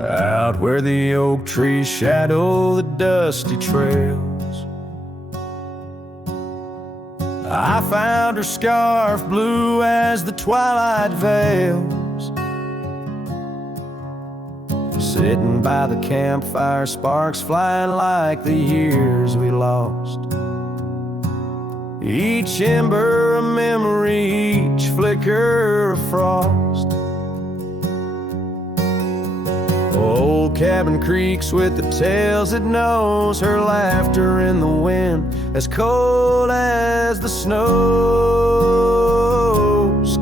out where the oak trees shadow the dusty trails. I found her scarf blue as the twilight veils. Sitting by the campfire, sparks flying like the years we lost. Each ember a memory, each flicker a frost. Old cabin creaks with the tales it knows, her laughter in the wind as cold as the snows.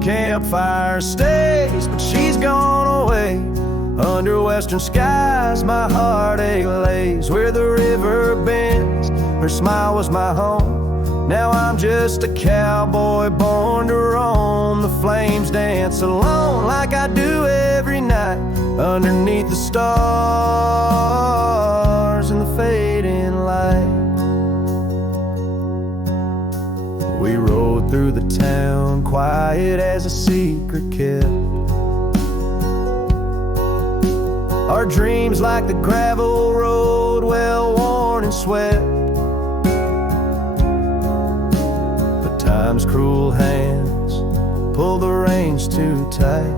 Campfire stays, but she's gone away. Under western skies my heartache lays. Where the river bends, her smile was my home. Now I'm just a cowboy born to roam. The flames dance alone like I do every night, underneath the stars and the fading light. We rode through the town, quiet as a secret kept. Our dreams like the gravel road, well worn and swept. But time's cruel hands pull the reins too tight.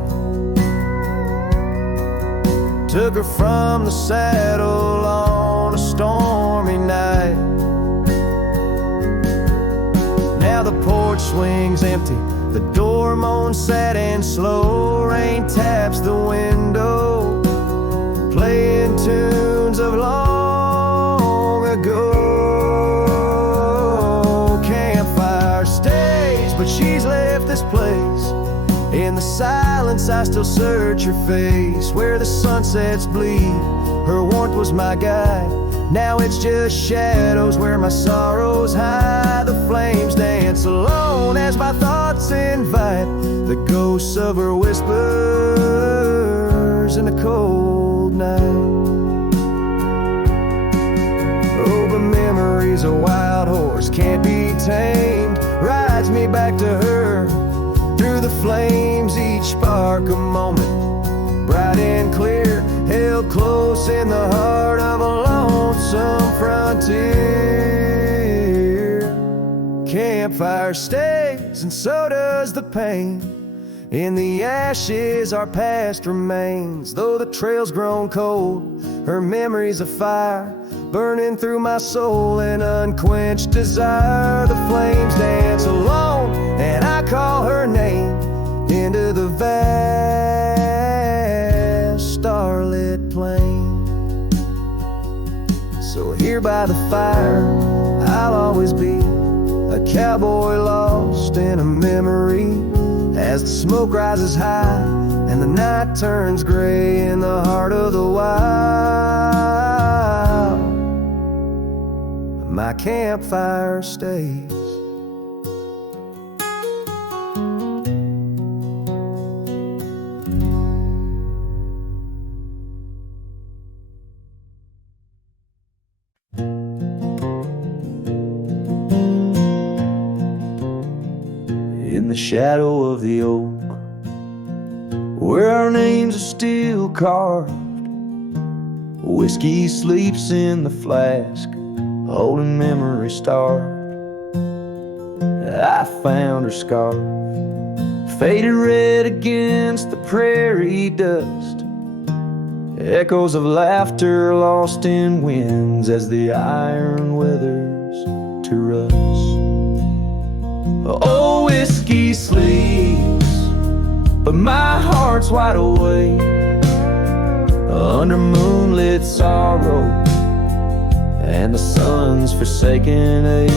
Took her from the saddle on a stormy night. Now the porch swings empty, the door moans sad and slow. Rain taps the window, playing tunes of long ago. Campfire stays, but she's left this place. In the silence I still search her face. Where the sunsets bleed, her warmth was my guide. Now it's just shadows where my sorrows hide. The flames dance alone as my thoughts invite the ghosts of her whispers in the cold night. Oh, but memory's a wild horse, can't be tamed. Rides me back to her through the flames, each spark a moment, bright and clear, held close in the heart of a lonesome frontier. Campfire stays, and so does the pain. In the ashes our past remains. Though the trail's grown cold, her memory's a fire, burning through my soul in unquenched desire. The flames dance alone, and I call her name into the vast starlit plain. So here by the fire I'll always be a cowboy lost in a memory. As the smoke rises high and the night turns gray in the heart of the wild, my campfire stays. In the shadow of the oak, where our names are still carved, whiskey sleeps in the flask, holding memory starved. I found her scarf, faded red against the prairie dust, echoes of laughter lost in winds as the iron weathers to rust. Oh, whiskey sleeps, but my heart's wide awake under moonlit sorrow and the sun's forsaken ache.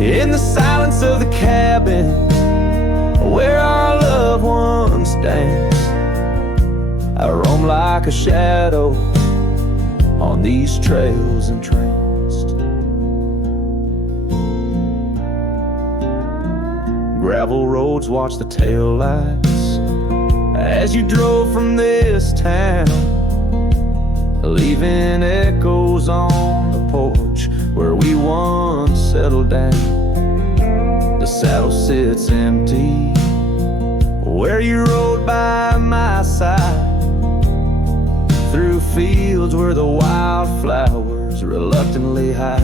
In the silence of the cabin where our loved ones dance, I roam like a shadow on these trails entranced. Gravel roads watch the tail lights as you drove from this town, leaving echoes on the porch where we once settled down. The saddle sits empty where you rode by my side, fields where the wildflowers reluctantly hide.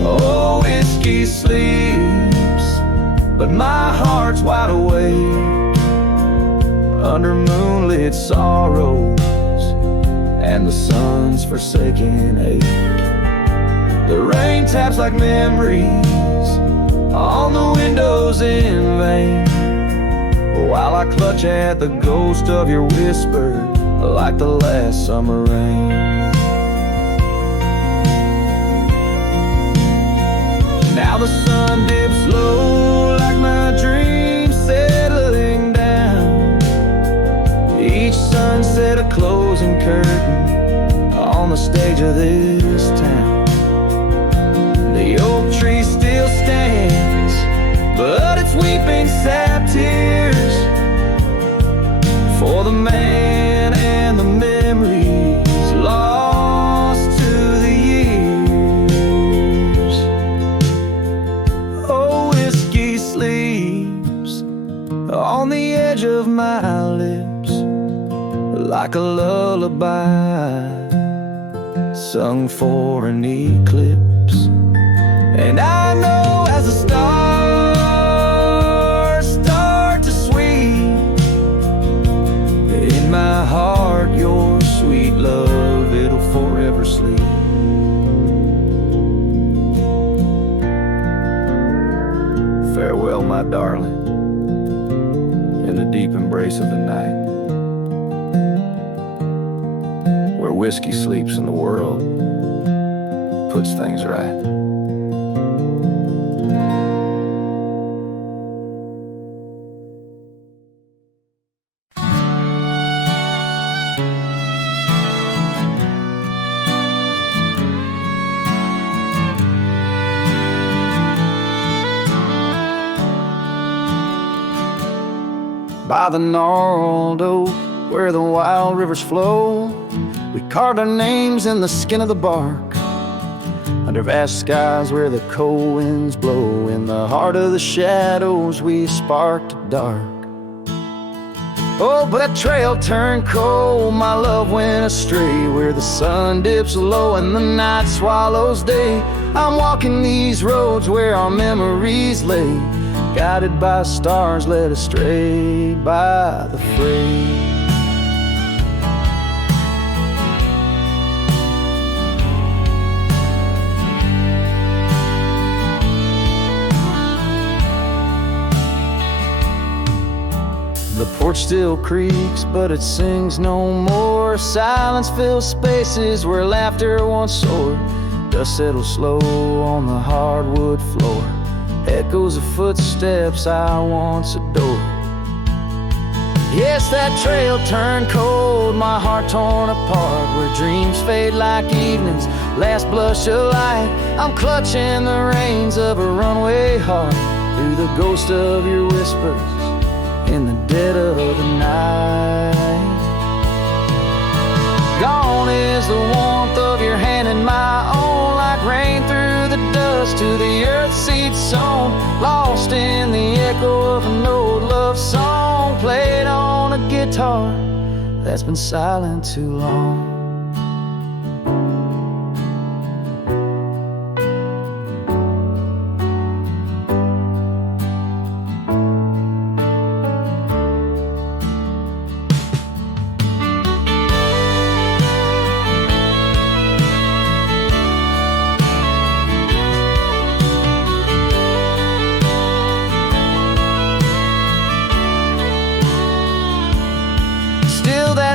Oh, whiskey sleeps, but my heart's wide awake under moonlit sorrows and the sun's forsaken ache. The rain taps like memories on the windows in vain, while I clutch at the ghost of your whisper like the last summer rain. Now the sun dips low like my dreams settling down. Each sunset a closing curtain on the stage of this town. The oak tree still stands, but it's weeping sap tears for the man and the memories lost to the years. Oh, whiskey sleeps on the edge of my lips like a lullaby sung for an eclipse. And I know as the stars start to sweep in my heart, your sweet love, it'll forever sleep. Farewell, my darling, in the deep embrace of the night, where whiskey sleeps and the world puts things right. By the gnarled oak where the wild rivers flow, we carved our names in the skin of the bark. Under vast skies where the cold winds blow, in the heart of the shadows we sparked a dark. Oh, but that trail turned cold, my love went astray, where the sun dips low and the night swallows day. I'm walking these roads where our memories lay, guided by stars led astray by the fray. The porch still creaks, but it sings no more. Silence fills spaces where laughter once soared. Dust settles slow on the hardwood floor, echoes of footsteps I once adored. Yes, that trail turned cold, my heart torn apart, where dreams fade like evening's last blush of light. I'm clutching the reins of a runaway heart through the ghost of your whispers in the dead of the night. Gone is the warmth of your hand in my own, like rain through the dust to the earth seed sown, lost in the echo of an old love song played on a guitar that's been silent too long.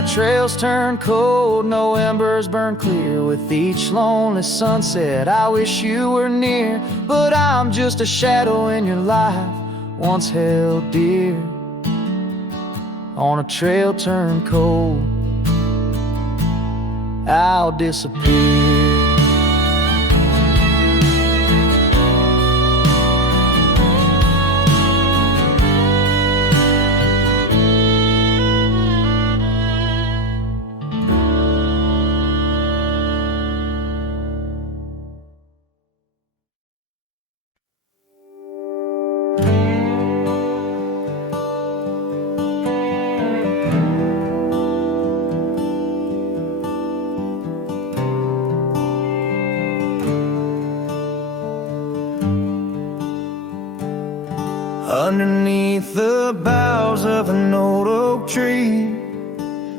Trails turn cold, no embers burn clear. With each lonely sunset, I wish you were near. But I'm just a shadow in your life, once held dear. On a trail turned cold, I'll disappear.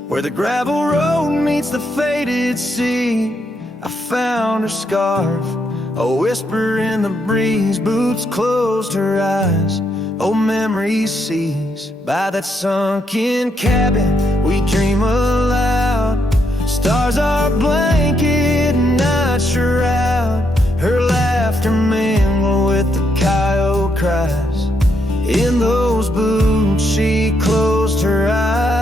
Where the gravel road meets the faded sea, I found her scarf, a whisper in the breeze. Boots closed her eyes, old memories seize. By that sunken cabin, we dream aloud. Stars are blanket, night shroud. Her laughter mingle with the coyote cries. In those boots, she closed her eyes.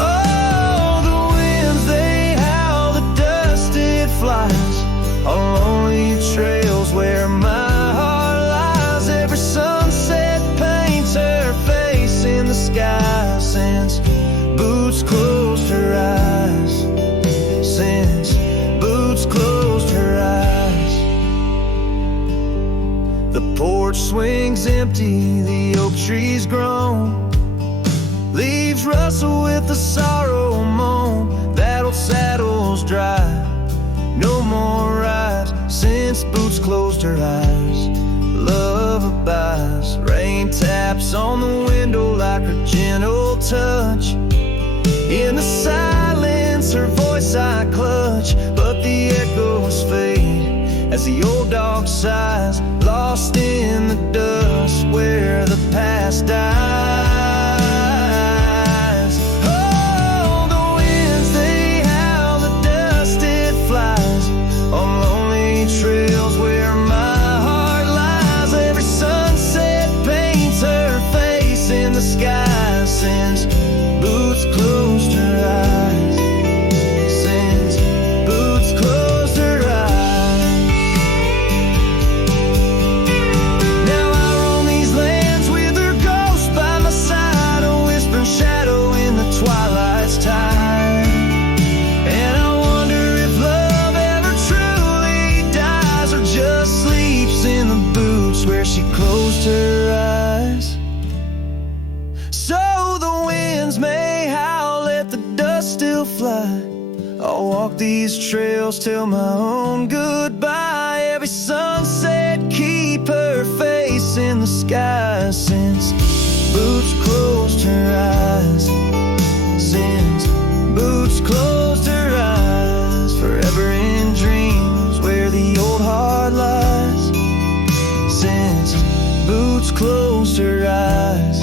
Oh, the winds, they howl, the dust, it flies on lonely trails where my heart lies. Every sunset paints her face in the sky. Since Boots closed her eyes, since Boots closed her eyes. The porch swings empty, the oak tree's grown. Leaves rustle with the sorrow moan. That old saddle's dry, no more rides since Boots closed her eyes. Love abides, rain taps on the window like her gentle touch. In the silence, her voice I clutch, but the echoes fade as the old dog sighs, lost in the dust where the past dies. Oh, the winds, they howl, the dust, it flies on lonely trails where my heart lies. Every sunset paints her face in the sky. Since Boots closed her eyes, since Boots closed her eyes. Now I roam these lands with her ghost by my side, a whispering shadow in the twilight's tide. And I wonder if love ever truly dies, or just sleeps in the boots where she closed her eyes. So the winds may howl, let the dust still fly. I'll walk these trails till my own goodbye. Every sunset keep her face in the sky. Since Boots closed her eyes, since Boots closed her eyes. Forever in dreams where the old heart lies. Since Boots closed her eyes,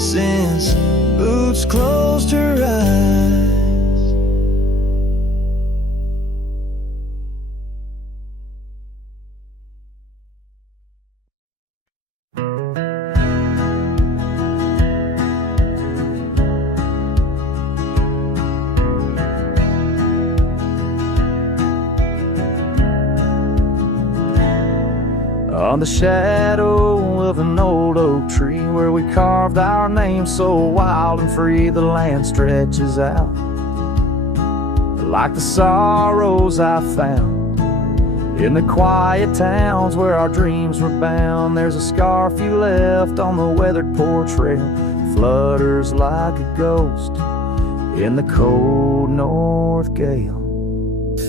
since Boots closed her eyes. On the shadow of an old oak tree where we carved our names so wild and free, the land stretches out like the sorrows I found in the quiet towns where our dreams were bound. There's a scarf you left on the weathered porch rail, flutters like a ghost in the cold north gale.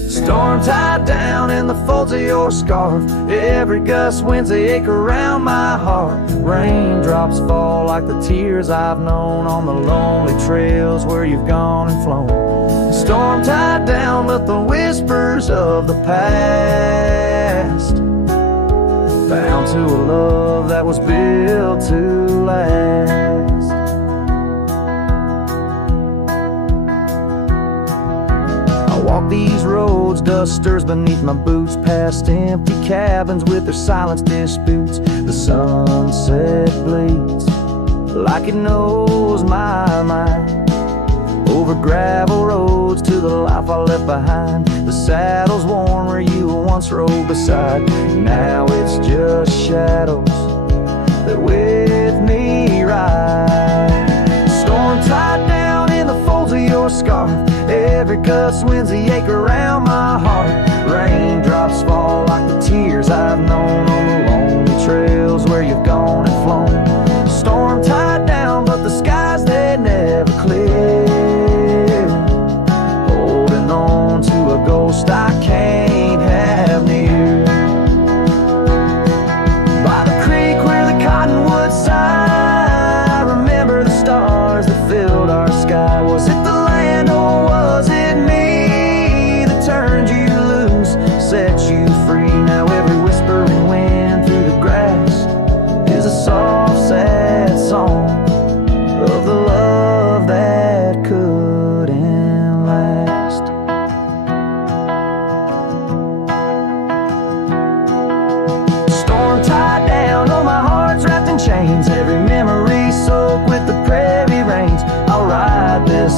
Storm tied down in the folds of your scarf, every gust winds they ache around my heart. Raindrops fall like the tears I've known on the lonely trails where you've gone and flown. Storm tied down but the whispers of the past, bound to a love that was built to last. Walk these roads, dusters beneath my boots, past empty cabins with their silence disputes. The sunset bleeds like it knows my mind, over gravel roads to the life I left behind. The saddle's worn where you once rode beside, now it's just shadows that with me ride. Storm tied down in the folds of your scarf, every gust winds the ache around my heart. Raindrops fall like the tears I've known on the lonely trails where you've gone and flown. Storm tied down but the skies they never clear, holding on to a ghost I can't have near. By the creek where the cottonwoods sigh, I remember the stars that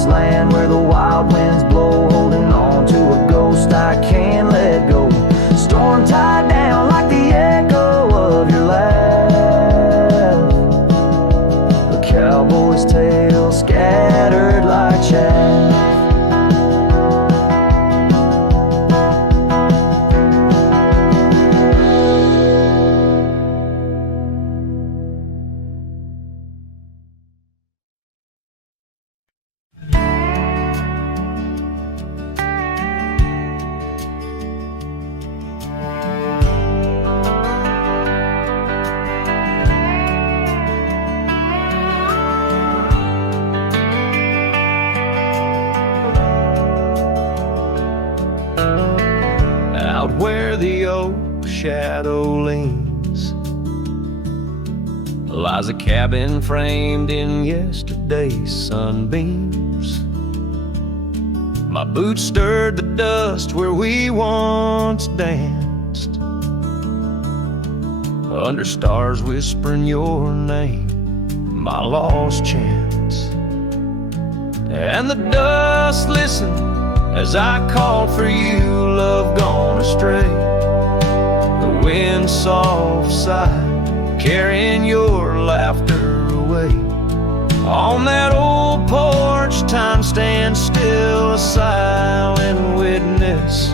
promised land where the wild winds blow, holding on to a ghost I can't let go. Storm tied down like the echo of your laugh, a cowboy's tale scattered like chaff. Out where the old shadow leans lies a cabin framed in yesterday's sunbeams. My boots stirred the dust where we once danced, under stars whispering your name, my lost chance. And the dust listened as I called for you, love gone astray. The wind soft sighed, carrying your laughter away. On that old porch, time stands still, a silent witness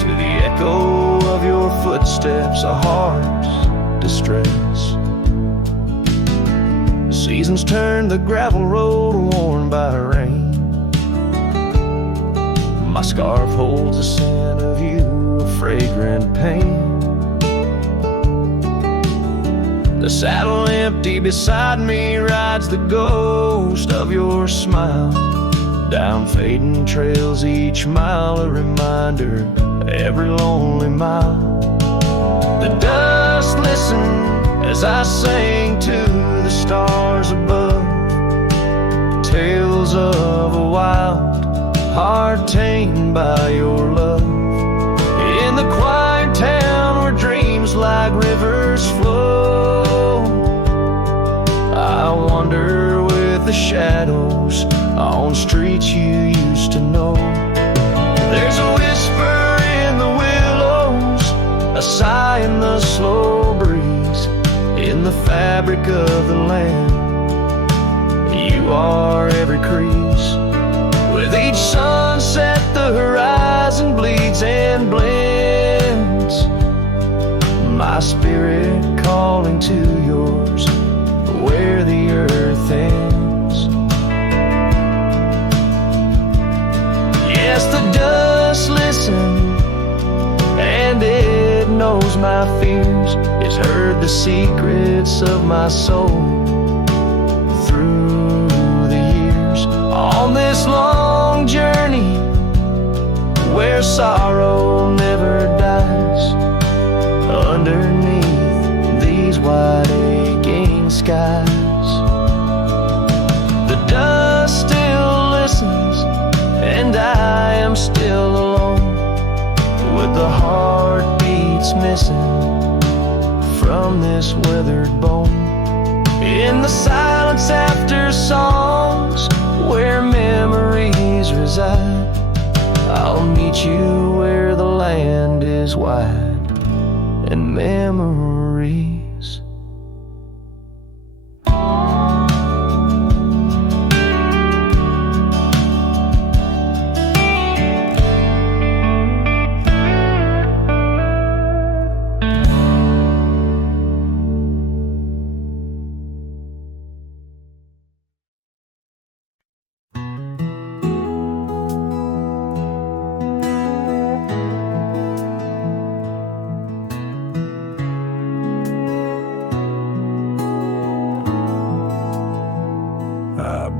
to the echo of your footsteps, a heart's distress. The seasons turn the gravel road worn by rain. My scarf holds the scent of you, a fragrant pain. The saddle empty beside me rides the ghost of your smile. Down fading trails each mile, a reminder every lonely mile. The dust listened as I sang to the stars above, tales of a wild heart tamed by your love. In the quiet town where dreams like rivers flow, I wander with the shadows on streets you used to know. There's a whisper in the willows, a sigh in the slow breeze, in the fabric of the land. You are every crease. With each sunset the horizon bleeds and blends, my spirit calling to yours where the earth ends. Yes, the dust listens and it knows my fears. It's heard the secrets of my soul through the years. On this long journey where sorrow never dies, underneath these wide aching skies, the dust still listens and I am still alone, with the heartbeats missing from this weathered bone. In the silence after songs where memories reside, I'll meet you where the land is wide and memories.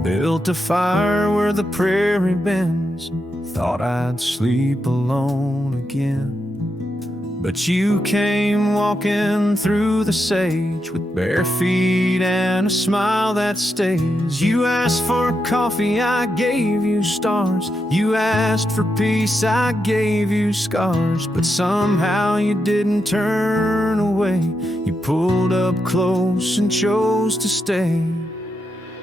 Built a fire where the prairie bends, thought I'd sleep alone again. But you came walking through the sage with bare feet and a smile that stays. You asked for coffee, I gave you stars. You asked for peace, I gave you scars. But somehow you didn't turn away. You pulled up close and chose to stay.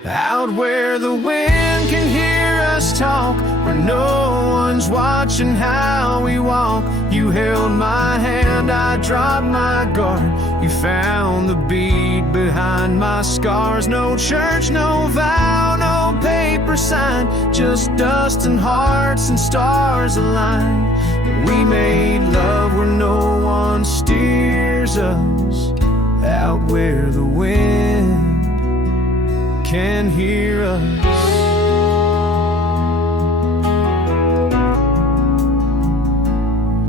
Out where the wind can hear just talk, where no one's watching how we walk. You held my hand, I dropped my guard. You found the beat behind my scars. No church, no vow, no paper sign, just dust and hearts and stars aligned. We made love where no one steers us, out where the wind can hear us.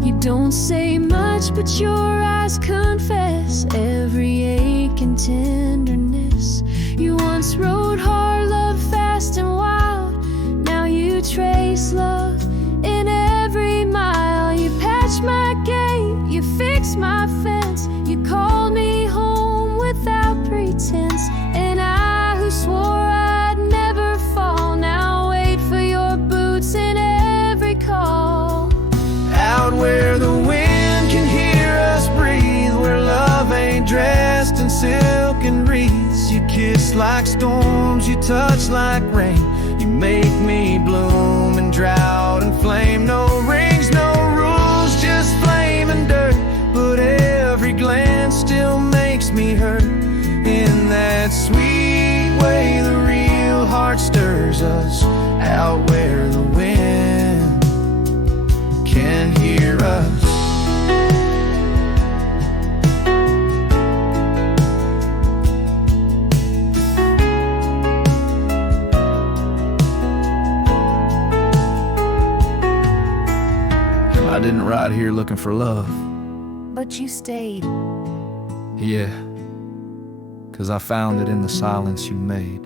You don't say much, but your eyes confess every ache and tenderness. You once rode hard, loved fast and wild. Now you trace love in every mile. You patched my gate, you fixed my fence. You called me home without pretense. And I, who swore I'd never fall, now wait for your boots in every call. Out where the wind can hear us breathe, where love ain't dressed in silk and wreaths. You kiss like storms, you touch like rain. You make me bloom in drought and flame. No rings, no rules, just flame and dirt. But every glance still makes me hurt. In that sweet way the real heart stirs us, out where the wind can hear us. I didn't ride here looking for love, But you stayed. yeah, 'cause I found it in the silence you made.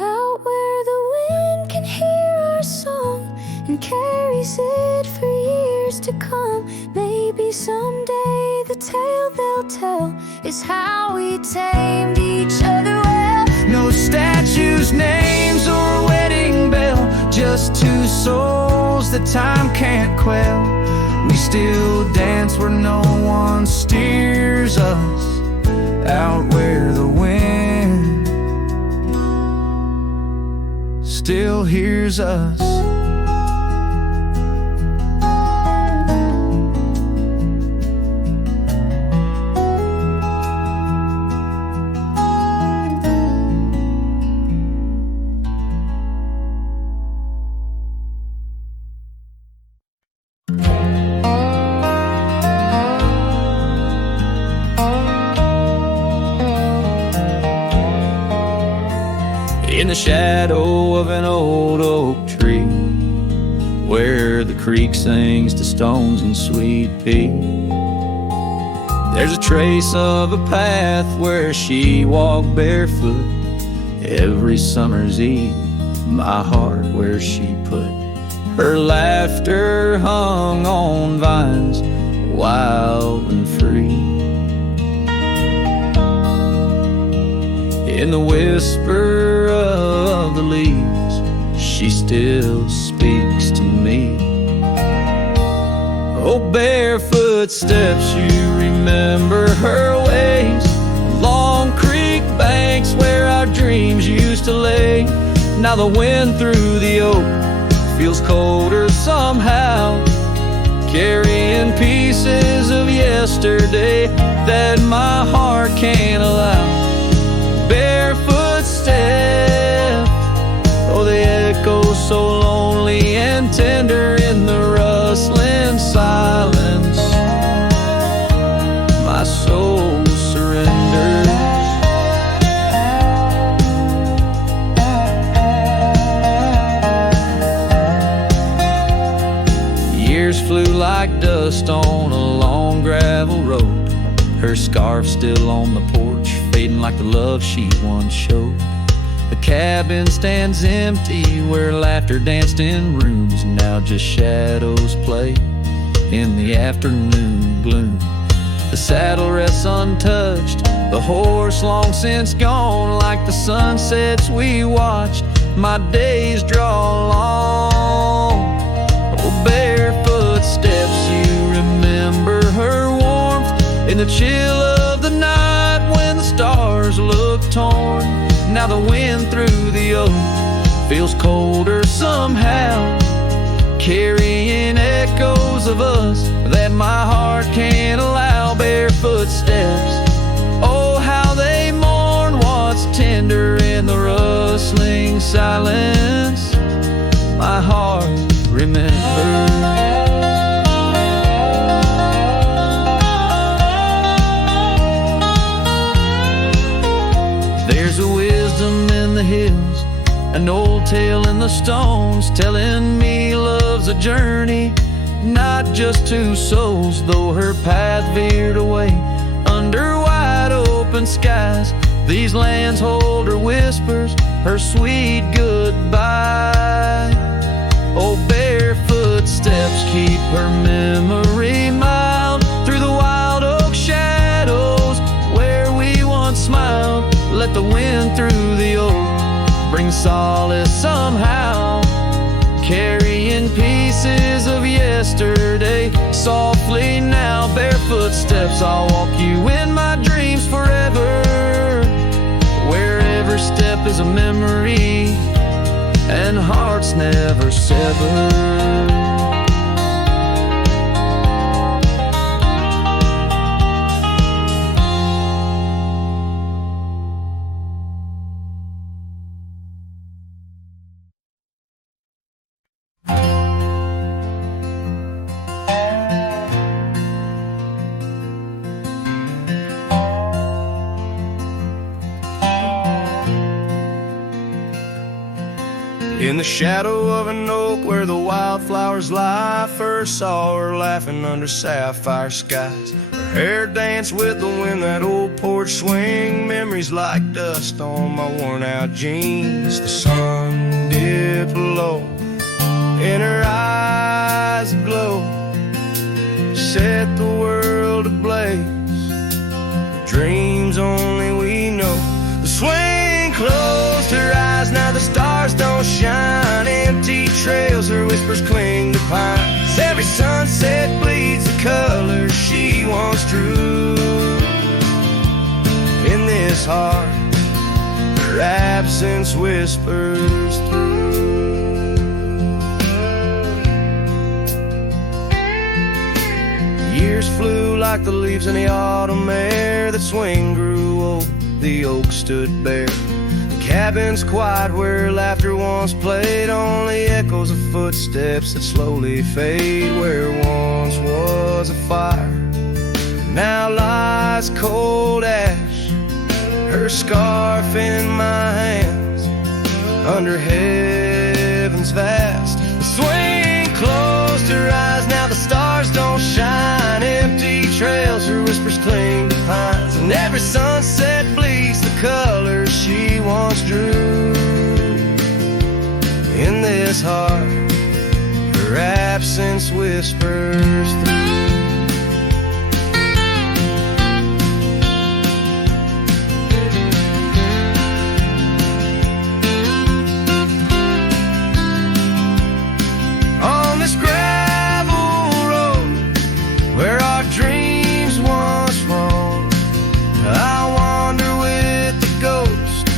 Out where the wind can hear our song and carries it for years to come. Maybe someday the tale they'll tell is how we tamed each other well. No statues, names, or wedding bell, just two souls that time can't quell. We still dance where no one steers us, out where the wind still hears us. In the shadow of an old oak tree, where the creek sings to stones in sweet peace, there's a trace of a path where she walked barefoot every summer's eve. My heart where she put her laughter hung on vines, wild and free. In the whisper of the leaves, she still speaks to me. Oh, barefoot steps, you remember her ways. Long creek banks where our dreams used to lay. Now the wind through the oak feels colder somehow, carrying pieces of yesterday that my heart can't allow. Barefoot step, oh, they echo so lonely and tender in the rustling silence. My soul surrenders. Years flew like dust on a long gravel road. Her scarf still on the porch, fading like the love she once showed. The cabin stands empty where laughter danced in rooms. Now just shadows play in the afternoon gloom. The saddle rests untouched, the horse long since gone. Like the sunsets we watched, my days draw long. Oh, barefoot steps, you remember her warmth in the chill of the night when the stars look torn. Now the wind through the oak feels colder somehow, carrying echoes of us that my heart can't allow. Barefoot steps, oh how they mourn what's tender in the rustling silence. My heart remembers. There's a wisdom in the hills, an old tale in the stones, telling me love's a journey, not just two souls. Though her path veered away under wide open skies, these lands hold her whispers, her sweet goodbye. Oh, barefoot steps keep her memory mild through the wild oak shadows where we once smiled. Let the wind through the oak bring solace somehow, carrying pieces of yesterday softly now. Barefoot steps, I'll walk you in my dreams forever, where every step is a memory and hearts never sever. In the shadow of an oak where the wildflowers lie, first saw her laughing under sapphire skies. Her hair danced with the wind, that old porch swing, memories like dust on my worn out jeans. The sun dipped low, in her eyes aglow, set the world ablaze. Dreams only we know. The swing closed her eyes, now the stars don't shine. Empty trails, her whispers cling to pines. Every sunset bleeds the colors she once drew. In this heart, her absence whispers through. Years flew like the leaves in the autumn air. That swing grew old, the oak stood bare. The cabin's quiet where laughter once played, only echoes of footsteps that slowly fade. Where once was a fire, now lies cold ash. Her scarf in my hands, under heaven's vast. The swing closed her eyes, now the stars don't shine. Empty trails, her whispers cling to pines. And every sunset bleeds the colors she once drew. In this heart, her absence whispers through. On this gravel road where our dreams once roamed, I wander with the ghost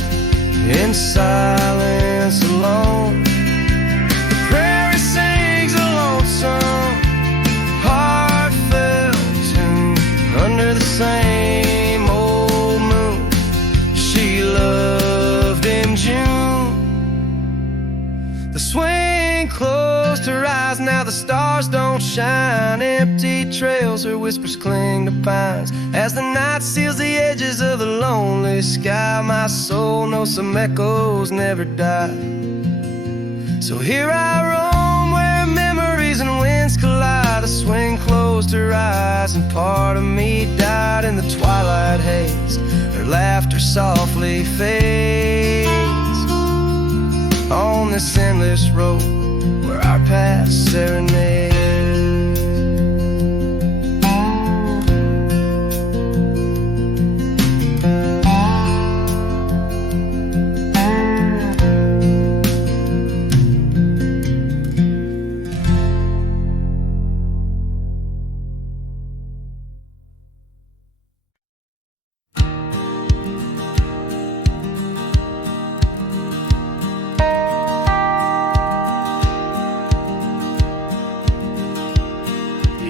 in silence alone. The prairie sings a lonesome, heartfelt tune under the same old moon she loved in June. The swing closed her eyes, now the stars don't shine. Empty trails, her whispers cling to pines. As the night seals the edges of the lonely sky, my soul knows some echoes never die. So here I roam where memories and winds collide. A swing closed her eyes and part of me died in the twilight haze. Her laughter softly fades on this endless road where our paths serenade.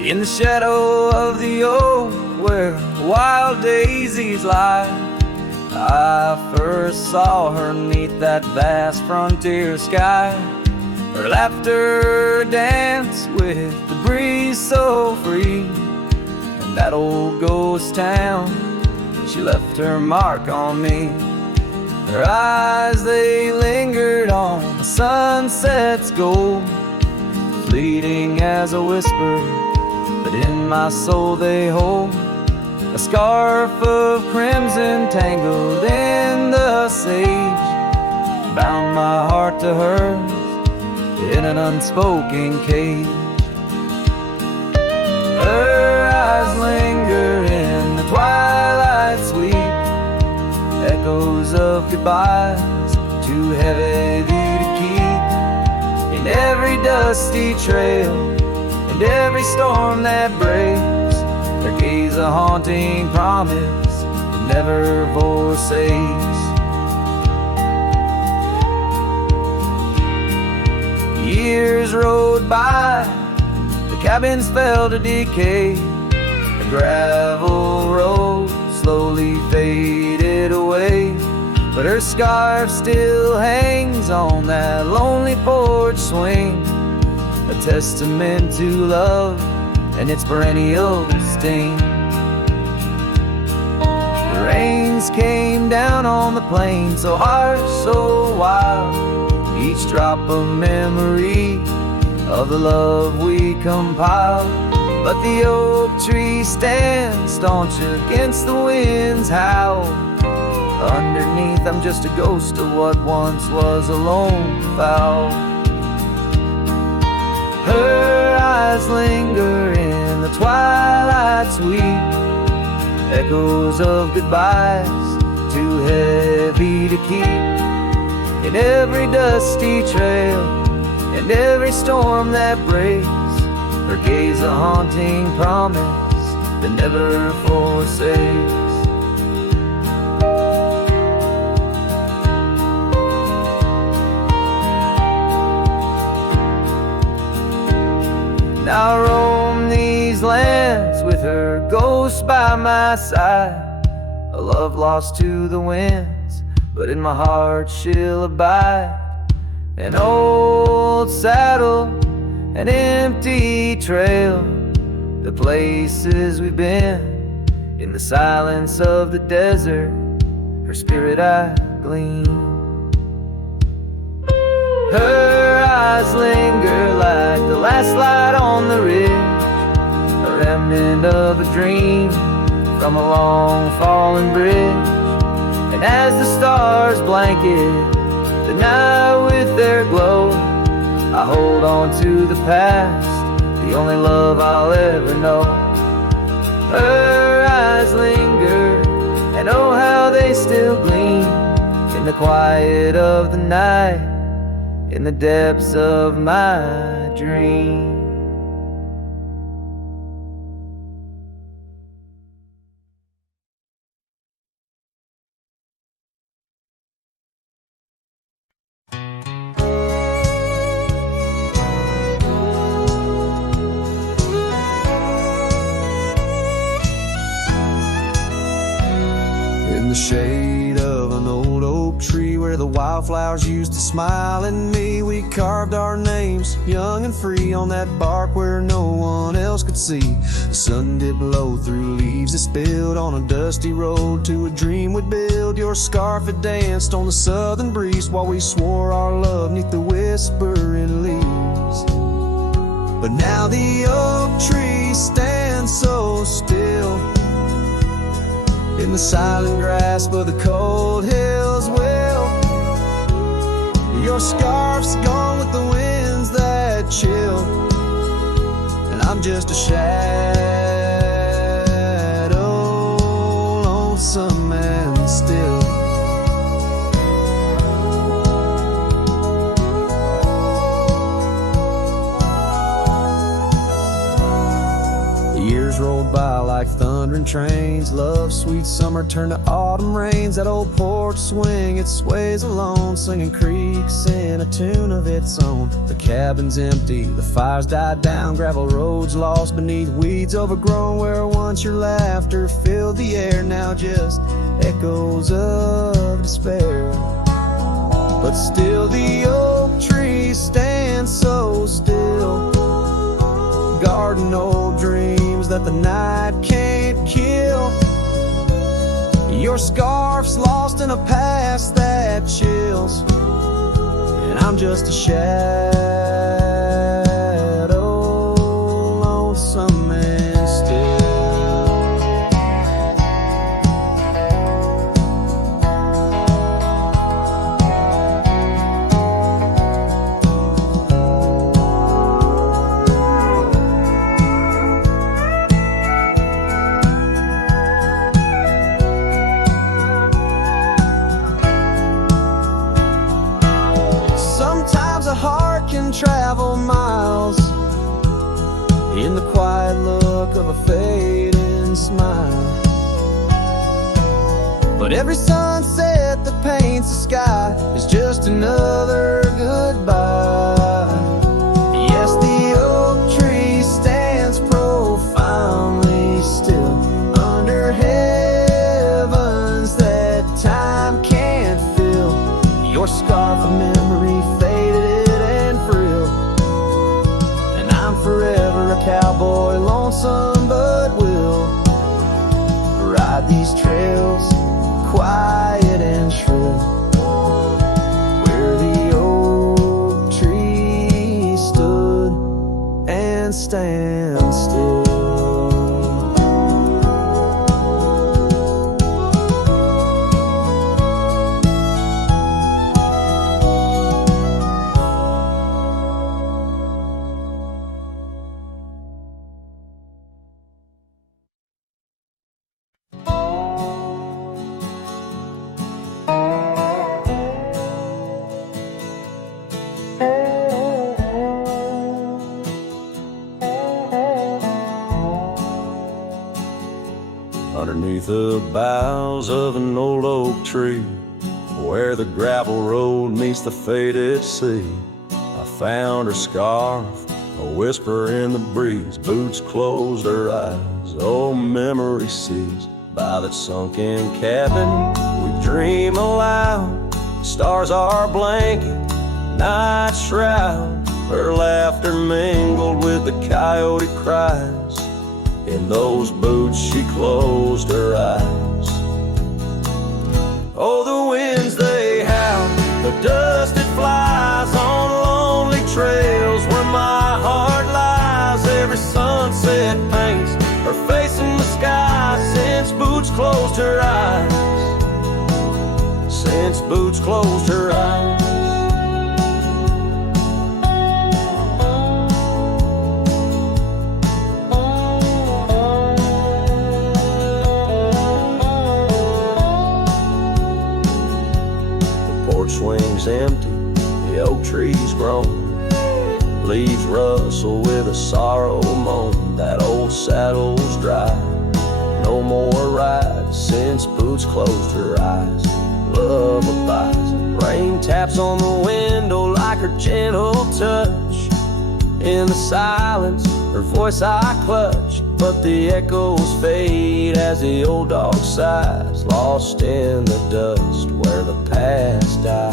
In the shadow of the oak where wild daisies lie, I first saw her 'neath that vast frontier sky. Her laughter danced with the breeze so free. In that old ghost town, she left her mark on me. Her eyes, they lingered on the sunset's gold, fleeting as a whisper, but in my soul they hold. A scarf of crimson tangled in the sage bound my heart to hers in an unspoken cage. Her eyes linger in the twilight sweet, echoes of goodbyes too heavy to keep. In every dusty trail and every storm that breaks, her gaze a haunting promise that never forsakes. Years rode by, the cabins fell to decay. The gravel road slowly faded away, but her scarf still hangs on that lonely porch swing, a testament to love and its perennial sting. The rains came down on the plain, so harsh, so wild, each drop a memory of the love we compiled. But the oak tree stands staunch against the wind's howl. Underneath I'm just a ghost of what once was a lone fowl. Her eyes linger in the twilight sweet, echoes of goodbyes too heavy to keep. In every dusty trail and every storm that breaks, her gaze a haunting promise that never forsakes. Now I roam these lands with her ghost by my side, a love lost to the winds, but in my heart she'll abide. An old saddle, an empty trail, the places we've been. In the silence of the desert, her spirit I glean. Her eyes linger like the last light on the ridge, a remnant of a dream from a long fallen bridge. And as the stars blanket the night with their glow, I hold on to the past, the only love I'll ever know. Her eyes linger, and oh how they still gleam in the quiet of the night, in the depths of my dream. In the shade of an old oak tree where the wildflowers used to smile at me, we carved our names, young and free, on that bark where no one else could see. The sun did blow through leaves that spilled on a dusty road to a dream we'd build. Your scarf had danced on the southern breeze while we swore our love 'neath the whispering leaves. But now the oak tree stands so still in the silent grasp of the cold hills. Well, your scarf's gone with the winds that chill, and I'm just a shadow, lonesome and still. The years rolled by like thundering trains. Love, sweet summer turned to autumn rains. That old porch swing, it sways alone, singing creeks in a tune of its own. The cabin's empty, the fire's died down, gravel roads lost beneath weeds overgrown. Where once your laughter filled the air, now just echoes of despair. But still the oak tree stands so still, guarding old dreams that the night can't kill. Your scarf's lost in a past that chills, and I'm just a shadow, lonesome and still. Travel miles in the quiet look of a fading smile, but every sunset that paints the sky is just another goodbye. Yes, the oak tree stands profoundly still under heavens that time can't fill. Your scarf of memory faded, forever a cowboy, lonesome but will ride these trails quiet and shrill, where the oak tree stood and stands still. Underneath the boughs of an old oak tree, where the gravel road meets the faded sea, I found her scarf, a whisper in the breeze. Boots closed her eyes, old memory seized. By that sunken cabin, we dream aloud. Stars are blanket, night shroud. Her laughter mingled with the coyote cries. In those boots she closed her eyes. Oh, the winds they howl, the dust it flies on lonely trails where my heart lies. Every sunset paints her face in the sky since boots closed her eyes. Since boots closed her eyes. Swings empty, the oak tree's grown, leaves rustle with a sorrow moan. That old saddle's dry, no more rides since boots closed her eyes. Love abides, rain taps on the window like her gentle touch. In the silence, her voice I clutch, but the echoes fade as the old dog sighs, lost in the dust where the past dies.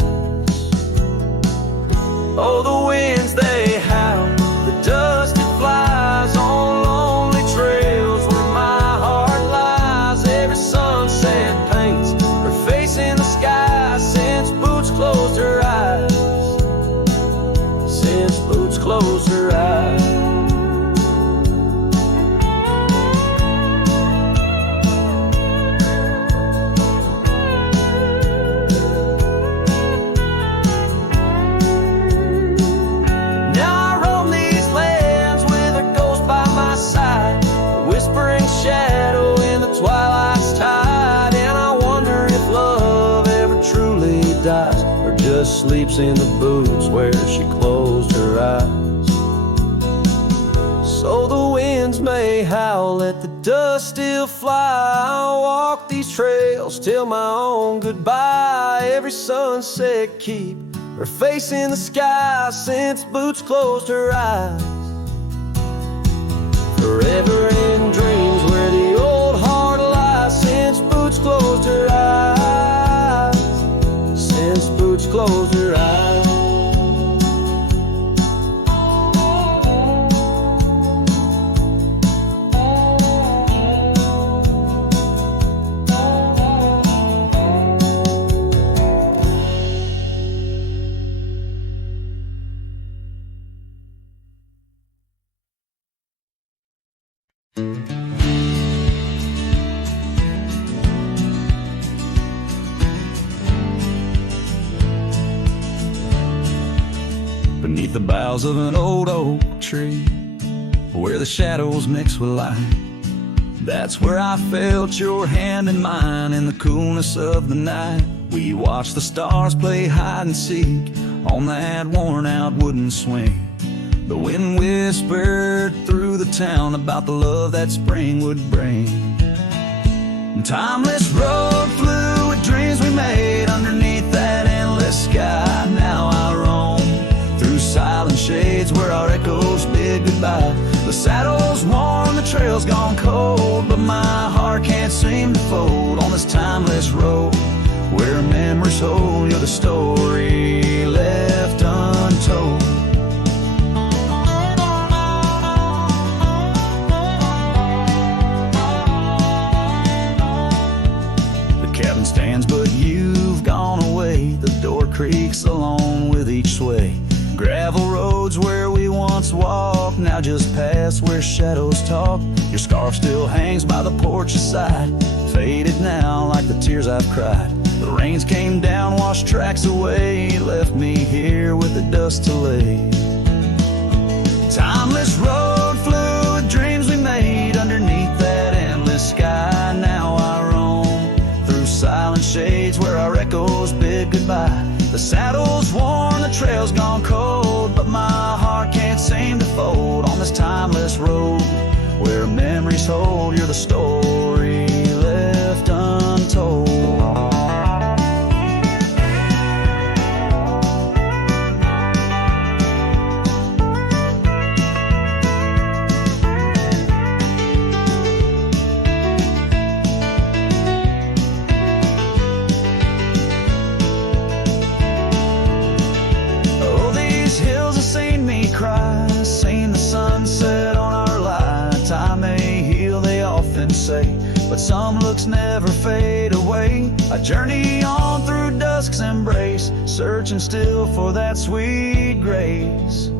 Oh, the winds they howl, the dust it flies on lonely trails where my heart lies. Every sunset paints her face in the sky since boots closed her eyes. Since boots closed her eyes. Sleeps in the boots where she closed her eyes. So the winds may howl at the Dust still fly, I'll walk these trails till my own goodbye. Every sunset keep her face in the sky since Boots closed her eyes. Forever in dreams where the old heart lies since Boots closed her eyes. Since Boots closed her eyes. Beneath the boughs of an old oak tree, where the shadows mix with light, that's where I felt your hand in mine in the coolness of the night. We watched the stars play hide and seek on that worn out wooden swing. The wind whispered through the town about the love that spring would bring. Timeless road flew with dreams we made underneath that endless sky. Now I roam through silent shades where our echoes bid goodbye. The saddle's worn, the trail's gone cold, but my heart can't seem to fold on this timeless road where memories hold. You're the story left untold. Stands, but you've gone away. The door creaks along with each sway. Gravel roads where we once walked, now just past where shadows talk. Your scarf still hangs by the porch's side, faded now like the tears I've cried. The rains came down, washed tracks away, left me here with the dust to lay. Timeless road flew with dreams we made underneath that endless sky. Now I roam through silent shades where our echoes bid goodbye. The saddle's worn, the trail's gone cold, but my heart can't seem to fold on this timeless road where memories hold. You're the story left untold. Seen the sunset on our line. Time may heal, they often say, but some looks never fade away. I journey on through dusk's embrace, searching still for that sweet grace.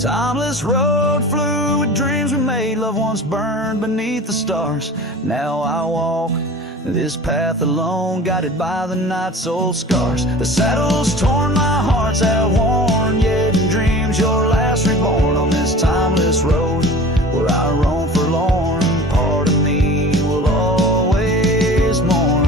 Timeless road flew with dreams we made. Love once burned beneath the stars. Now I walk this path alone, guided by the night's old scars. The saddle's torn, my heart's outworn, yet in dreams your last reborn on this timeless road where I roam forlorn. Part of me will always mourn.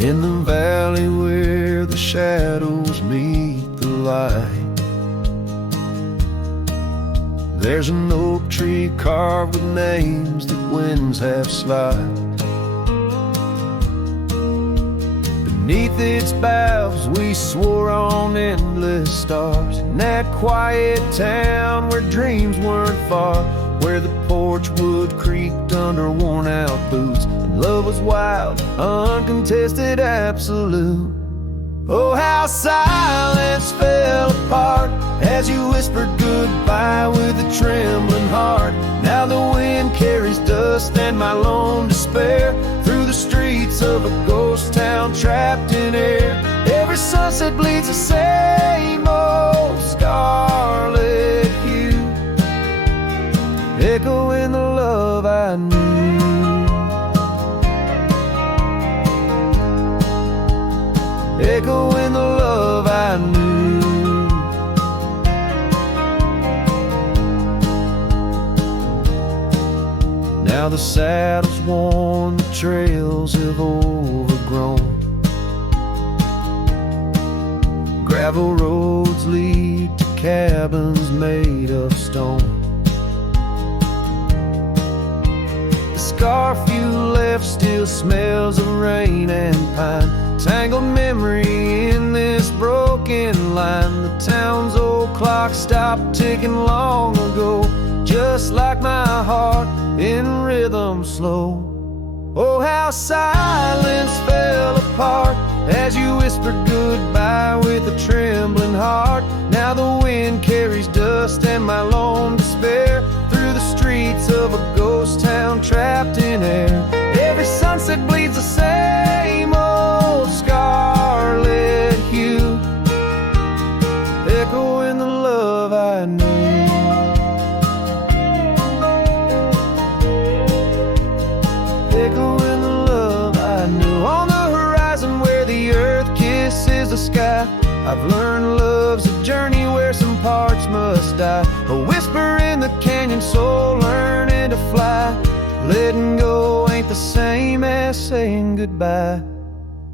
In the valley where the shadows meet the light, there's an oak tree carved with names that winds have slide. Beneath its boughs we swore on endless stars. In that quiet town where dreams weren't far, where the porch wood creaked under worn out boots, and love was wild, uncontested, absolute. Oh, how silence fell apart as you whispered goodbye with a trembling heart. Now the wind carries dust and my lone despair through the streets of a ghost town trapped in air. Every sunset bleeds the same old scar echoing the love I knew. Now the saddle's worn, the trails have overgrown. Gravel roads lead to cabins made of stone. The scarf you left still smells of rain and pine. Tangled memory in this broken line. The town's old clock stopped ticking long ago, just like my heart in rhythm slow. Oh, how silence fell apart as you whispered goodbye with a trembling heart. Now the wind carries dust and my lone despair through the streets of a ghost town trapped in air. Every sunset bleeds the same old scarlet hue, echoing the love I knew. Echoing the love I knew. On the horizon where the earth kisses the sky, I've learned love's a journey where some parts must die. A whisper in the canyon, soul learning to fly. Letting go ain't the same as saying goodbye.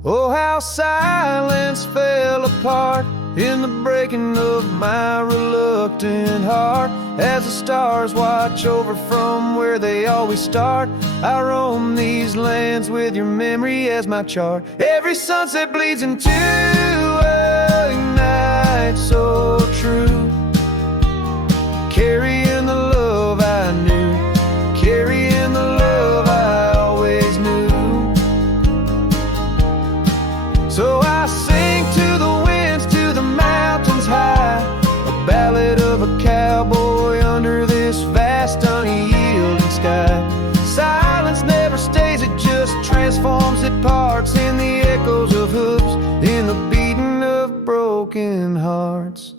Oh, how silence fell apart in the breaking of my reluctant heart. As the stars watch over from where they always start, I roam these lands with your memory as my chart. Every sunset bleeds into a night so true, carrying the love I knew, carrying the love I always knew. So I sing to the winds, to the mountains high, a ballad of a cowboy under this vast unyielding sky. Silence never stays, it just transforms, it parts in the echoes of hooves, in the beating of broken hearts.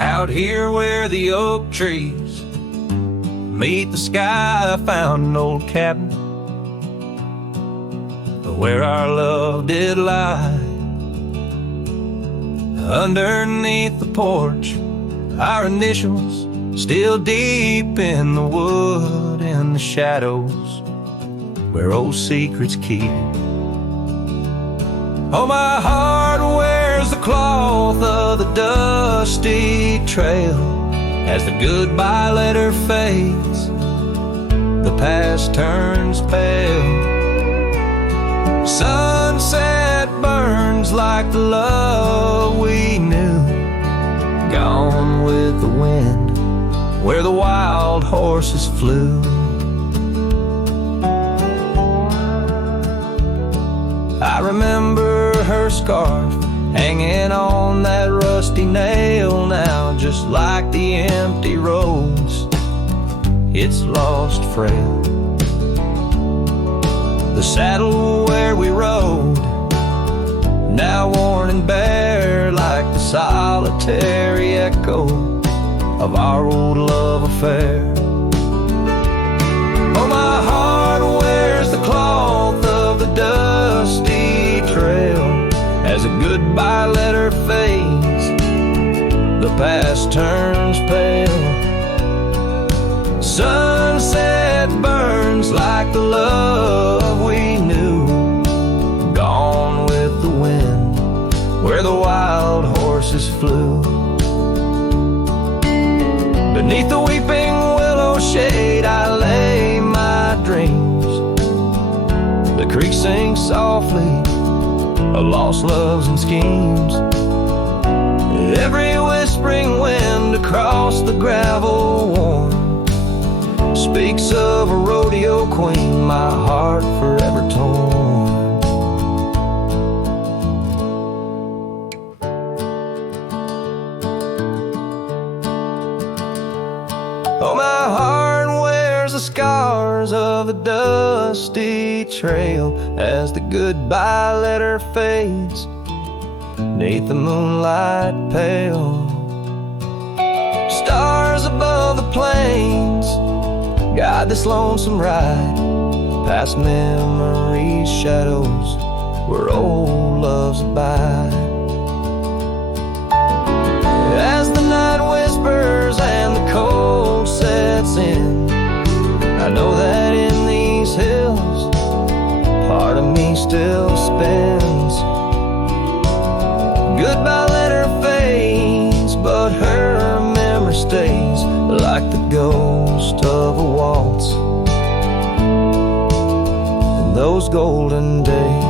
Out here where the oak trees meet the sky, I found an old cabin where our love did lie. Underneath the porch, our initials still deep in the wood, in the shadows where old secrets keep. Oh, my heart wears the cloth of the dusty trail as the goodbye letter fades, the past turns pale. Sunset burns like the love we knew, gone with the wind where the wild horses flew. I remember her scarf hanging on that rusty nail now, just like the empty roads, it's lost frail. The saddle where we rode, now worn and bare like the solitary echo of our old love affair. Oh, my heart wears the cloth of the dusty trail as a goodbye letter fades, the past turns pale. Sunset burns like the love we knew, gone with the wind where the wild horses flew. Beneath the weeping willow shade I lay my dreams. The creek sings softly of lost loves and schemes. Every whispering wind across the gravel worn speaks of a rodeo queen, my heart forever torn. Oh, my heart wears the scars of a dusty trail as the goodbye letter fades, neath the moonlight pale. Stars above the plains guide this lonesome ride past memories, shadows where old loves abide. As the night whispers and the cold sets in, I know that in these hills part of me still spins. Goodbye letter fades, but her memory stays like the ghost of a waltz in those golden days.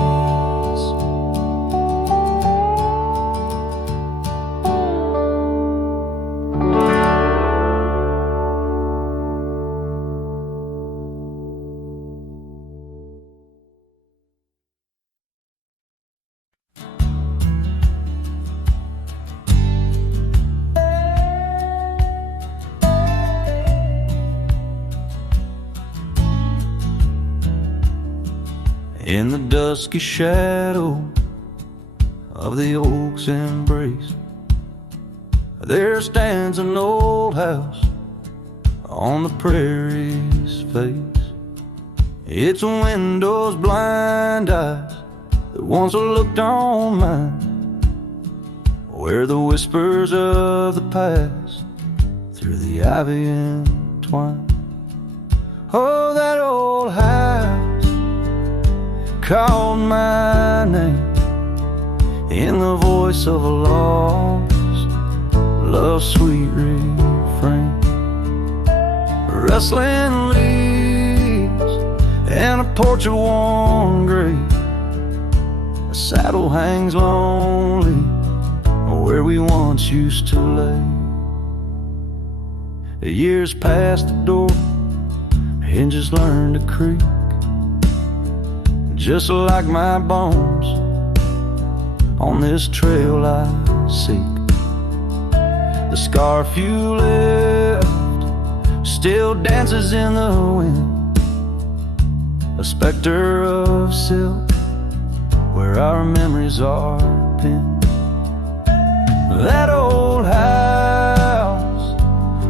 In the dusky shadow of the oak's embrace, there stands an old house on the prairie's face. Its windows blind eyes that once looked on mine, where the whispers of the past through the ivy entwine. Oh, that old house called my name in the voice of a lost love's sweet refrain. Rustling leaves and a porch of worn grape, a saddle hangs lonely where we once used to lay. The years past the door, hinges learned to creak, just like my bones on this trail I seek. The scarf you left still dances in the wind, a specter of silk where our memories are pinned. That old house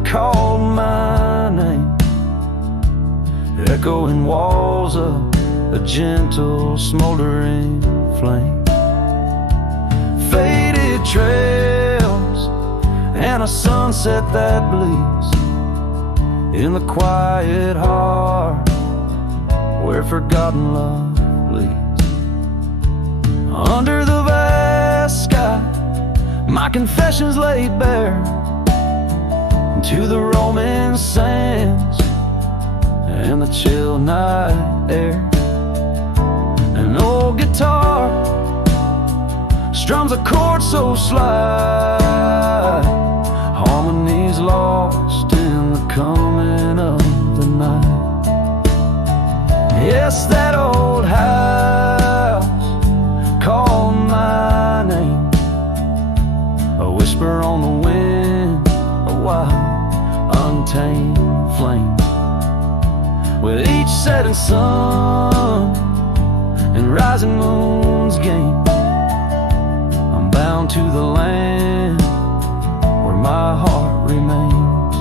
called my name, echoing walls of a gentle smoldering flame. Faded trails and a sunset that bleeds in the quiet heart where forgotten love leads. Under the vast sky, my confessions laid bare to the roaming sands and the chill night air. An old guitar strums a chord so slight, harmonies lost in the coming of the night. Yes, that old house called my name, a whisper on the wind, a wild, untamed flame. With each setting sun and rising moon's game, I'm bound to the land where my heart remains.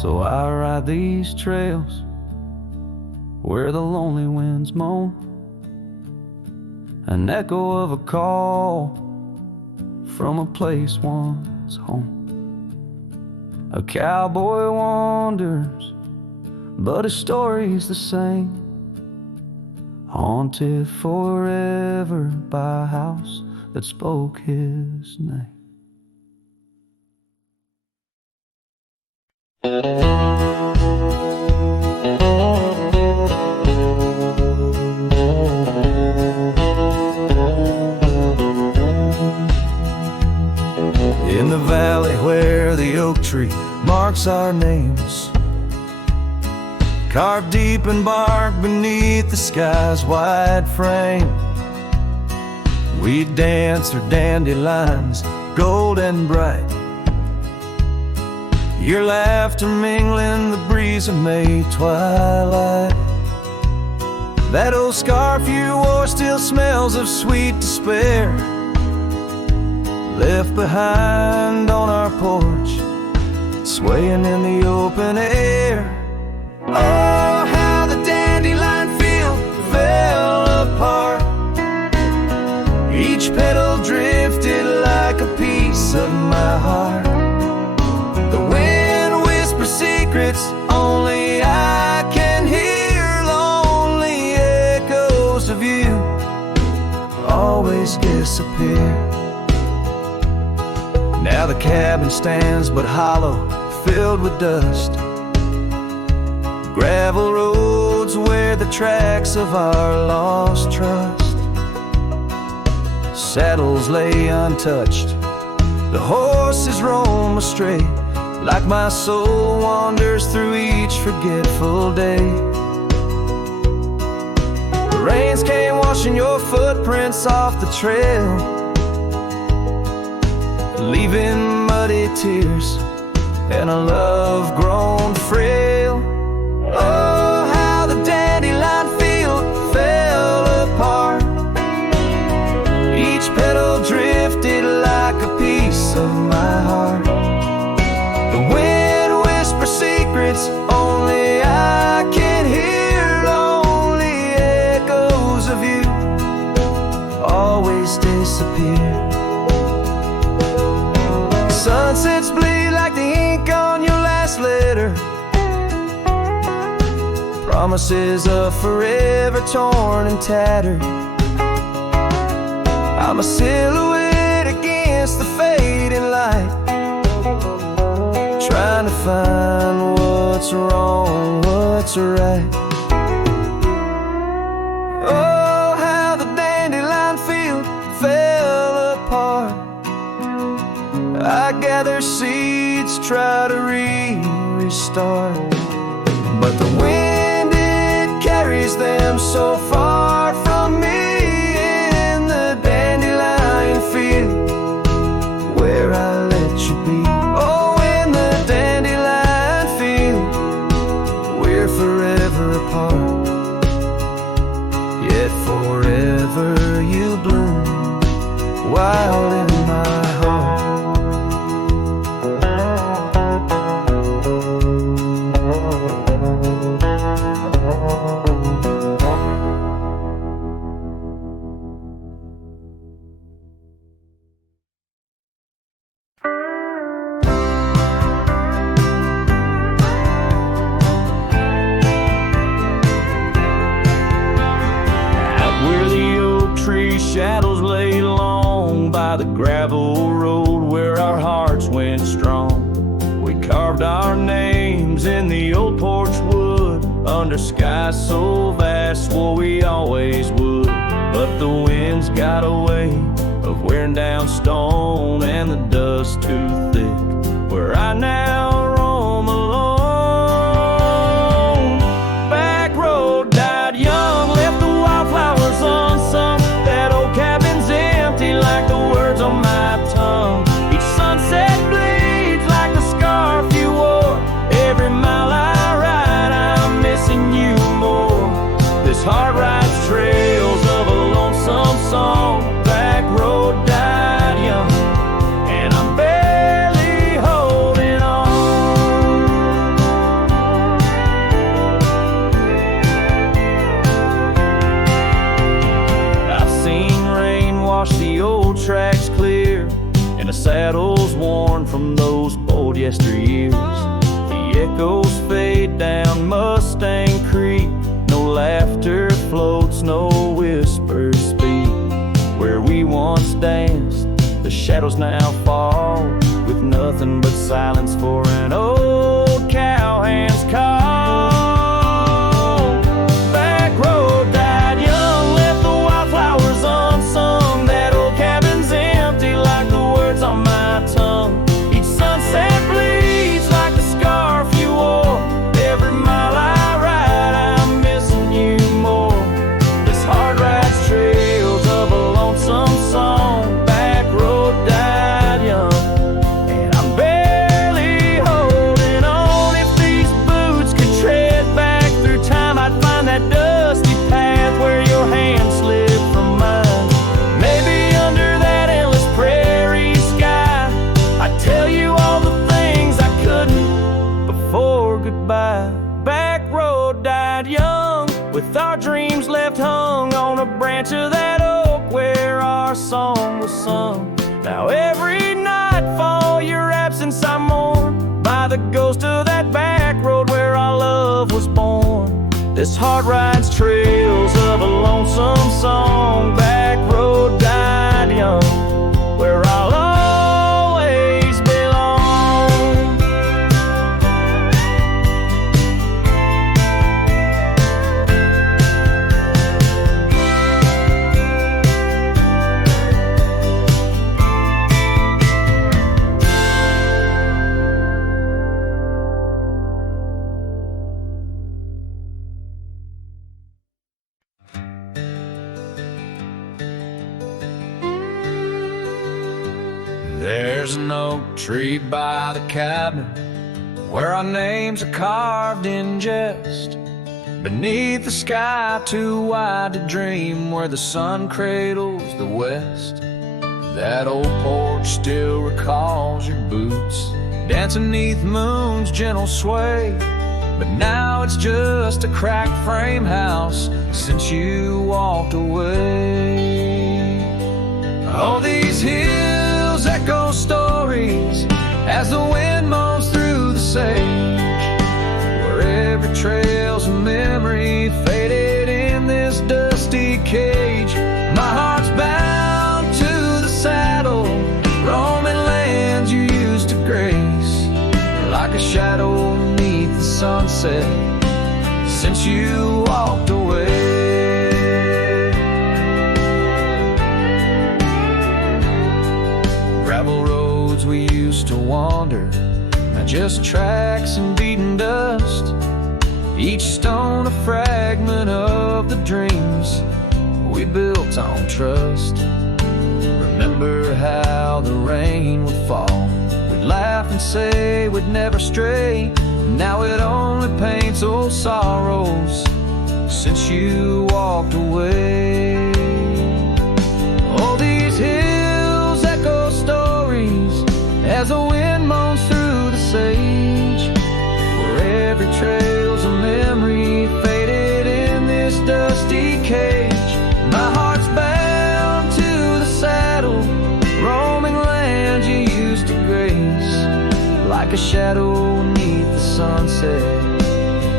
So I ride these trails where the lonely winds moan, an echo of a call from a place once home. A cowboy wanders, but his story's the same, haunted forever by a house that spoke his name. In the valley where the oak tree marks our names, carved deep in bark beneath the sky's wide frame, we dance through dandelions, gold and bright, your laughter mingling the breeze days of May twilight. That old scarf you wore still smells of sweet despair, left behind on our porch, swaying in the open air. Oh, how the dandelion field fell apart. Each petal drifted like a piece of my heart. The wind whispers secrets only I can hear. Lonely echoes of you always disappear. Now the cabin stands but hollow, filled with dust. Gravel roads wear the tracks of our lost trust. Saddles lay untouched, the horses roam astray, like my soul wanders through each forgetful day. The rains came washing your footprints off the trail, leaving muddy tears and a love grown frail. Oh, how the dandelion field fell apart. Each petal drifted like a piece of my heart. The wind whispers secrets only I can hear. Lonely echoes of you always disappear. Sunsets bleed like the ink on your last letter, promises of forever torn and tattered. I'm a silhouette against the fading light, trying to find what's wrong, what's right. Oh, how the dandelion field fell apart. I gather seeds, try to restart, but the wind, it carries them so far from me. In the dandelion field where I let you be. Oh, in the dandelion field we're forever apart, yet forever you bloom wild in my heart. Shadows lay long by the gravel road where our hearts went strong. We carved our names in the old porch wood under skies so vast, swore we always would. But the winds got a way of wearing down stone and the dust too thick where I now roam alone. Back road died young, left the wildflowers unsung. That old cabin's empty like the words on my tongue. Each sunset bleeds like the scarf you wore. Every mile I ride, I'm missing you more. This heart rides trails of a lonesome song. Back road died young, and I'm barely holding on. I've seen rain wash the old tracks clear, and the saddles worn from those bold yesteryears. The echoes fade down Mustang Creek. No laughter floats, no whispers speak. Where we once danced, the shadows now fall, with nothing but silence for an old cowhand's call. Back road died young, left the wildflowers unsung. That old cabin's empty like the words on my tongue. Each sunset bleeds like the scarf you wore. Every mile I ride, I'm missing you more. This heart rides trails of a lonesome song. Back road died young, and I'm barely holding on. goodbye. Back road died young, with our dreams left hung on a branch of that oak where our song was sung. Now every nightfall your absence I mourn, by the ghost of that back road where our love was born. This heart rides trails of a lonesome song. Back road died young, where I'll always belong. There's an oak tree by the cabin where our names are carved in jest. Beneath the sky too wide to dream, where the sun cradles the west. That old porch still recalls your boots dancing neath moon's gentle sway. But now it's just a cracked frame house since you walked away. All these hills echo stories as the wind moans through the sage, where every trail's a memory faded in this dusty cage. My heart's bound to the saddle, roaming lands you used to grace, like a shadow beneath the sunset since you walked away. Gravel roads we used to wander, now just tracks and beaten dust. Each stone a fragment of the dreams we built on trust. Remember how the rain would fall, we'd laugh and say we'd never stray. Now it only paints old sorrows since you walked away. All these hills echo stories as the wind moans through the sage, where every trail's a memory faded in this dusty cage. My heart's bound to the saddle, roaming lands you used to grace, like a shadow beneath the sunset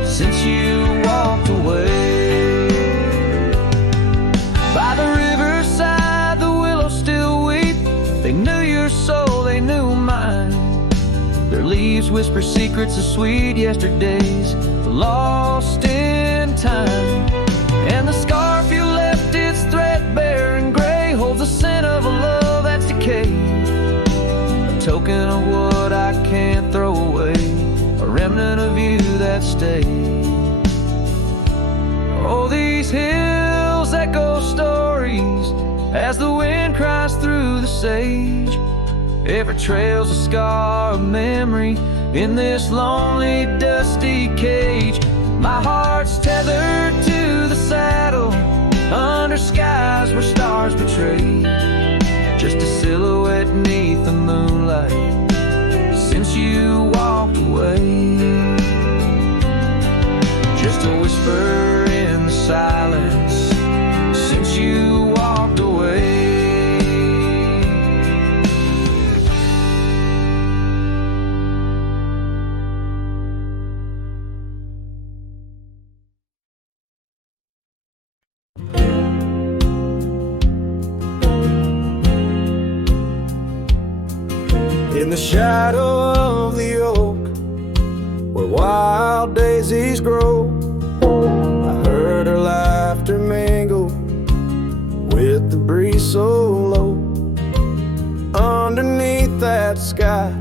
since you walked away. By the riverside the willows still weep, they knew your soul, they knew mine. Their leaves whisper secrets of sweet yesterdays lost in time. And the scarf you left, it's threadbare and gray, holds the scent of a love that's decayed, a token of what I can't throw away, a remnant of you that stayed. Oh, these hills echo stories as the wind cries through the sage. Every trail's a scar of memory in this lonely, dusty cage. My heart's tethered to the saddle under skies where stars betray, just a silhouette beneath the moonlight since you walked away. Just a whisper in the silence since you walked away. In the shadow of the oak, where wild daisies grow, I heard her laughter mingle with the breeze so low. Underneath that sky,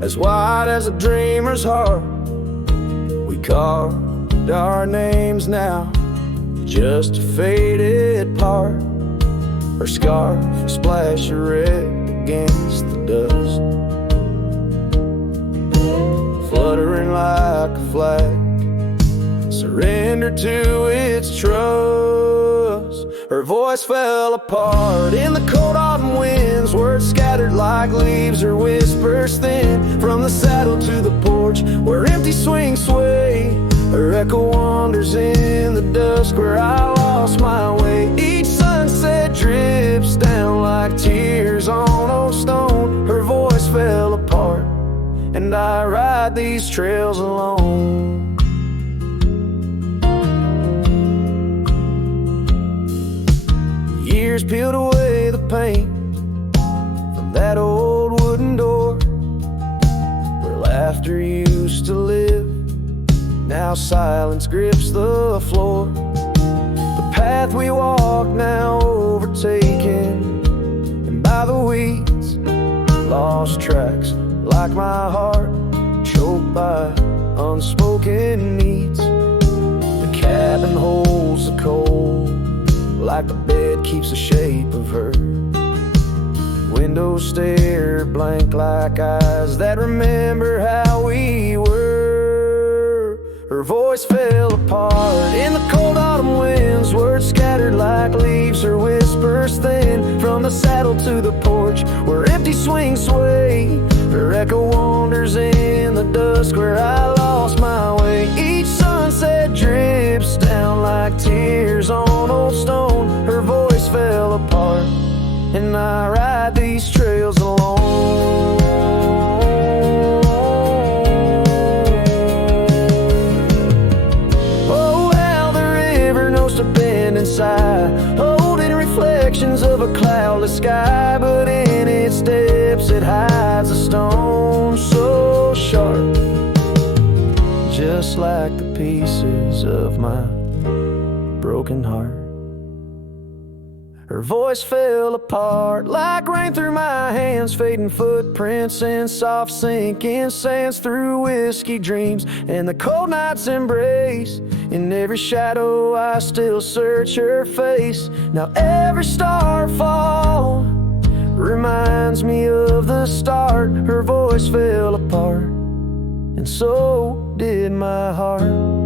as wide as a dreamer's heart, we carved our names now, just a faded part. Her scarf a splash of red against the dust, fluttering like a flag, surrender to its trust. Her voice fell apart in the cold autumn winds. Words scattered like leaves, her whispers thin. From the saddle to the porch where empty swings sway, her echo wanders in the dusk where I lost my way. Each sunset drips down like tears on old stone. Her voice fell apart, and I ride these trails alone. Years peeled away the paint from that old wooden door where laughter used to live. Now silence grips the floor. The path we walk now overtaken, and by the weeds, lost tracks like my heart, choked by unspoken needs. The cabin holds the cold, like the bed keeps the shape of her. Windows stare blank like eyes that remember how we were. Her voice fell apart in the cold autumn winds. Words scattered like leaves, her whispers thin. From the saddle to the porch where empty swings sway, her echo wanders in the dusk where I lost my way. Each sunset drips down like tears on old stone. Her voice fell apart, and I ride these trails alone. Oh, how the river knows to bend and sigh, holding reflections of a cloudless sky. But in its depths it hides a stone so sharp, just like the pieces of my broken heart. Her voice fell apart like rain through my hands, fading footprints in soft sinking sands through whiskey dreams and the cold night's embrace. In every shadow I still search her face. Now every starfall reminds me of the start. Her voice fell apart, and so did my heart.